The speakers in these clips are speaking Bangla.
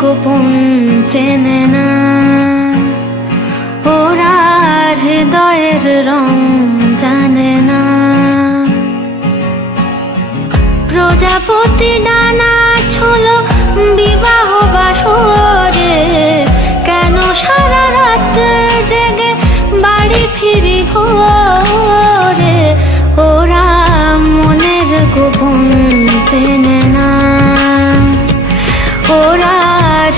গোপন চেনে না, ওরা হৃদয়ের রং জানে না। প্রজাপতি ডানা ছোলো বিবাহ বাসরে, কেন সারা রাত জেগে বাড়ি ফিরি ভোরে। ওরা মনের গোপন চেনে না, ওরা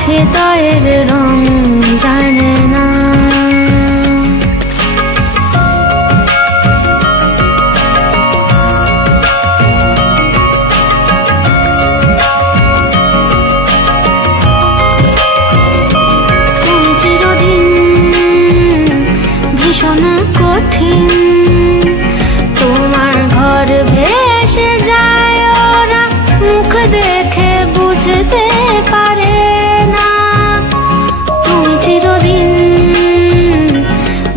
হৃদয়ের রং জানে না। তুমি চিরদিন ভীষণ কঠিন, তোমার ঘর ভেসে যায় ওরা মুখ দেখে বুঝতে পারে না। তুমি চিরদিন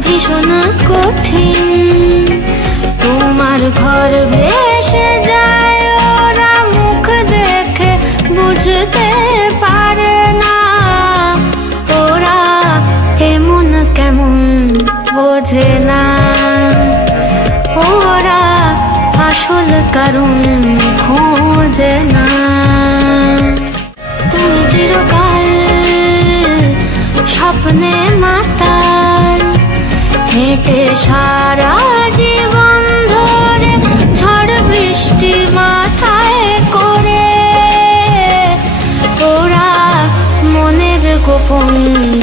ভীষণ কঠিন, তোমার ঘর ভেসে যায় ওরা মুখ দেখে বুঝতে পারে না। ওরা এমন কেমন বোঝে না, ওরা আসল কারণ খোঁজে না। তুমি চিরকাল স্বপ্নে মাতাল, হেঁটে সারা জীবন ধরে ঝড় বৃষ্টি মাথায় করে। ওরা মনের গোপন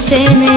চেনে